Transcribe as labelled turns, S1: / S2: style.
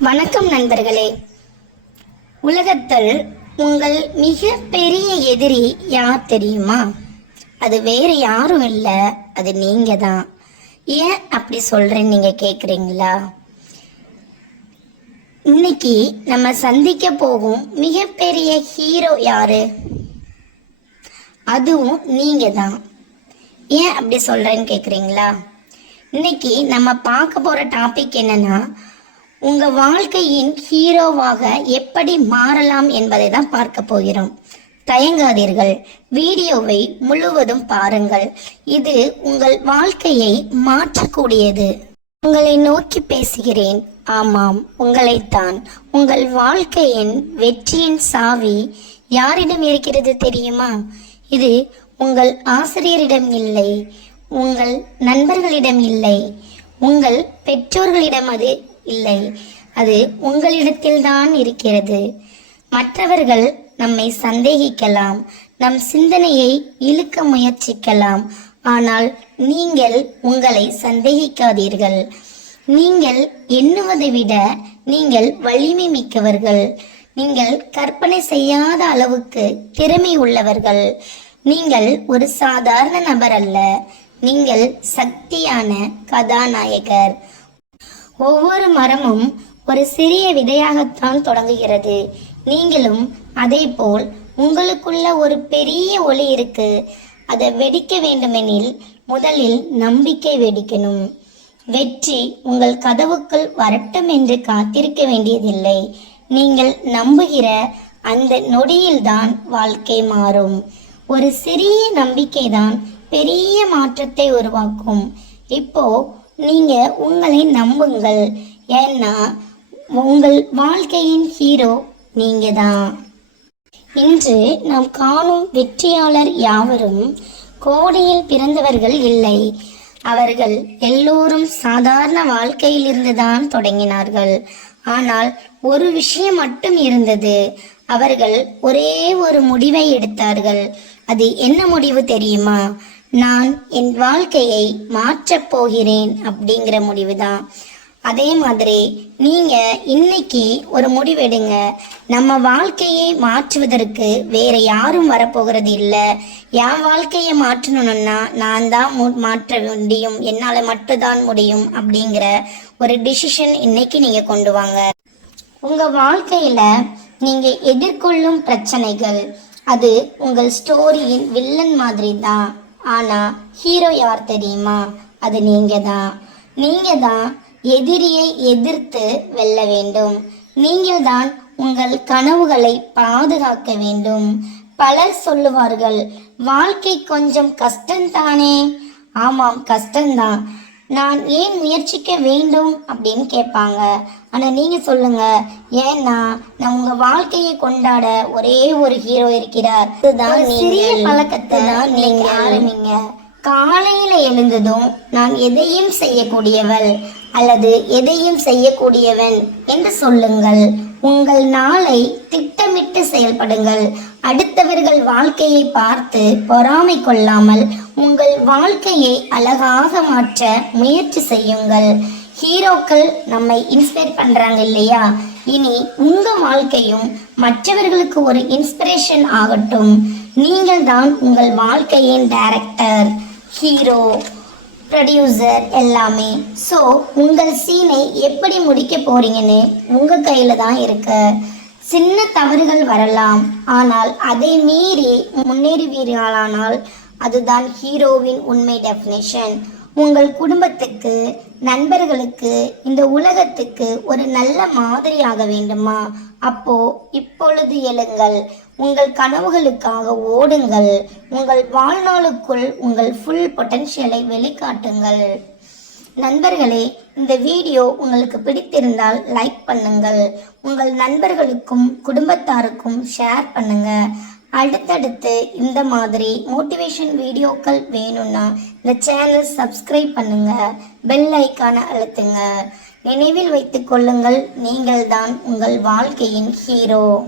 S1: வணக்கம் நண்பர்களே. உலகத்தில் உங்கள் மிக பெரிய எதிரி யார் தெரியுமா? அது வேற யாரும் இல்லை அது நீங்க தான் ஏன் அப்படி சொல்றேன்னு நீங்க கேக்குறீங்களா? இன்னைக்கு நம்ம சந்திக்க போகும் மிகப்பெரிய ஹீரோ யாரு? அதுவும் நீங்க தான் ஏன் அப்படி சொல்றேன்னு கேக்குறீங்களா? இன்னைக்கு நம்ம பார்க்க போற டாபிக் என்னன்னா உங்க வாழ்க்கையின் ஹீரோவாக எப்படி மாறலாம் என்பதை தான் பார்க்க போகிறோம். தயங்காதீர்கள். வீடியோவை முழுவதும் பாருங்கள். இது உங்கள் வாழ்க்கையை மாற்றக்கூடியது. உங்களை நோக்கி பேசுகிறேன். ஆமாம் உங்களைத்தான். உங்கள் வாழ்க்கையின் வெற்றியின் சாவி யாரிடம் இருக்கிறது தெரியுமா? இது உங்கள் ஆசிரியரிடம் இல்லை. உங்கள் நண்பர்களிடம் இல்லை. உங்கள் பெற்றோர்களிடம் அது இல்லை. அது உங்களிடத்தில்தான் இருக்கிறது. மற்றவர்கள் நம்மை சந்தேகிக்கலாம் நம் சிந்தனையை இழுக்க முயற்சிக்கலாம். ஆனால் நீங்கள் உங்களை சந்தேகிக்காதீர்கள். நீங்கள் எண்ணுவதை விட நீங்கள் வலிமை மிக்கவர்கள். நீங்கள் கற்பனை செய்யாத அளவுக்கு திறமை உள்ளவர்கள். நீங்கள் ஒரு சாதாரண நபர் அல்ல நீங்கள் சக்தியான கதாநாயகர். ஒவ்வொரு மரமும் ஒரு சிறிய விதையாகத்தான் தொடங்குகிறது. நீங்களும் அதே போல் உங்களுக்குள்ள ஒரு பெரிய ஒளி இருக்கு. அதை வெடிக்க வேண்டுமெனில் முதலில் நம்பிக்கை வெடிக்கணும். வெற்றி உங்கள் கதவுக்குள் வரட்டும் என்று காத்திருக்க வேண்டியதில்லை. நீங்கள் நம்புகிற அந்த நொடியில்தான் வாழ்க்கை மாறும். ஒரு சிறிய நம்பிக்கைதான் பெரிய மாற்றத்தை உருவாக்கும். இப்போ நீங்கள் உங்களை நம்புங்கள். ஏன்னா உங்கள் வாழ்க்கையின் ஹீரோ நீங்கள் தான் இன்று நாம் காணும் வெற்றியாளர் யாவரும் கோடையில் பிறந்தவர்கள் இல்லை. அவர்கள் எல்லோரும் சாதாரண வாழ்க்கையிலிருந்து தான் தொடங்கினார்கள். ஆனால் ஒரு விஷயம் மட்டும் இருந்தது. அவர்கள் ஒரே ஒரு முடிவை எடுத்தார்கள். அது என்ன முடிவு தெரியுமா? நான் என் வாழ்க்கையை மாற்றப் போகிறேன் அப்படிங்கிற முடிவு தான் அதே மாதிரி நீங்க இன்னைக்கு ஒரு முடிவெடுங்க. நம்ம வாழ்க்கையை மாற்றுவதற்கு வேற யாரும் வரப்போகிறது இல்லை. என் வாழ்க்கையை மாற்றணும்னா நான் தான் மு- மாற்ற முடியும். என்னால மட்டும்தான் முடியும் அப்படிங்கிற ஒரு டிசிஷன் இன்னைக்கு நீங்க கொண்டு வாங்க. உங்க வாழ்க்கையில நீங்க எதிர்கொள்ளும் பிரச்சனைகள் அது உங்கள் ஸ்டோரியின் வில்லன் மாதிரி தான் ஆனால் ஹீரோ யார் தெரியுமா? அது நீங்கள் தான் நீங்கள் தான் எதிரியை எதிர்த்து வெல்ல வேண்டும். நீங்கள் தான் உங்கள் கனவுகளை பாதுகாக்க வேண்டும். பலர் சொல்லுவார்கள் வாழ்க்கை கொஞ்சம் கஷ்டம்தானே? ஆமாம் கஷ்டம்தான். நான் ஏன் முயற்சிக்க வேண்டும் அப்படின்னு கேட்பாங்க. ஆனா நீங்க சொல்லுங்க. ஏன்னா நான் உங்க வாழ்க்கையை கொண்டாட ஒரே ஒரு ஹீரோ இருக்கிறார். இதுதான் சிறிய பழக்கத்தை தான் நீங்க ஆரம்பிங்க காலையில எழுந்ததும் நான் எதையும் செய்யக்கூடியவள் அல்லது எதையும் செய்யக்கூடியவன் என்று சொல்லுங்கள். உங்கள் நாளை திட்டமிட்டு செயல்படுங்கள். அடுத்தவர்கள் வாழ்க்கையை பார்த்து பொறாமை கொள்ளாமல் உங்கள் வாழ்க்கையை அழகாக மாற்ற முயற்சி செய்யுங்கள். ஹீரோக்கள் நம்மை இன்ஸ்பயர் பண்றாங்க இல்லையா? இனி உங்க வாழ்க்கையும் மற்றவர்களுக்கு ஒரு இன்ஸ்பிரேஷன் ஆகட்டும். நீங்கள் தான் உங்கள் வாழ்க்கையின் டைரக்டர் ஹீரோ ப்ரொடியூசர் எல்லாமே. ஸோ உங்கள் சீனை எப்படி முடிக்க போறீங்கன்னு உங்க கையில தான் இருக்கு. சின்ன தவறுகள் வரலாம். ஆனால் அதை மீறி முன்னேறுவீர்களானால் அதுதான் ஹீரோவின் உண்மை டெஃபினேஷன் உங்கள் குடும்பத்துக்கு நண்பர்களுக்கு இந்த உலகத்துக்கு ஒரு நல்ல மாதிரியாக வேண்டுமா? அப்போ இப்பொழுது எழுங்கள். உங்கள் கனவுகளுக்காக ஓடுங்கள். உங்கள் வாழ்நாளுக்குள் உங்கள் ஃபுல் பொட்டன்ஷியலை வெளிக்காட்டுங்கள். நண்பர்களே இந்த வீடியோ உங்களுக்கு பிடித்திருந்தால் லைக் பண்ணுங்கள். உங்கள் நண்பர்களுக்கும் குடும்பத்தாருக்கும் ஷேர் பண்ணுங்கள் அடுத்தடுத்து இந்த மாதிரி மோட்டிவேஷன் வீடியோக்கள் வேணும்னா இந்த சேனல் சப்ஸ்கிரைப் பண்ணுங்க. பெல் ஐக்கானை அழுத்துங்க. நினைவில் வைத்துக் கொள்ளுங்கள். நீங்கள்தான் உங்கள் வாழ்க்கையின் ஹீரோ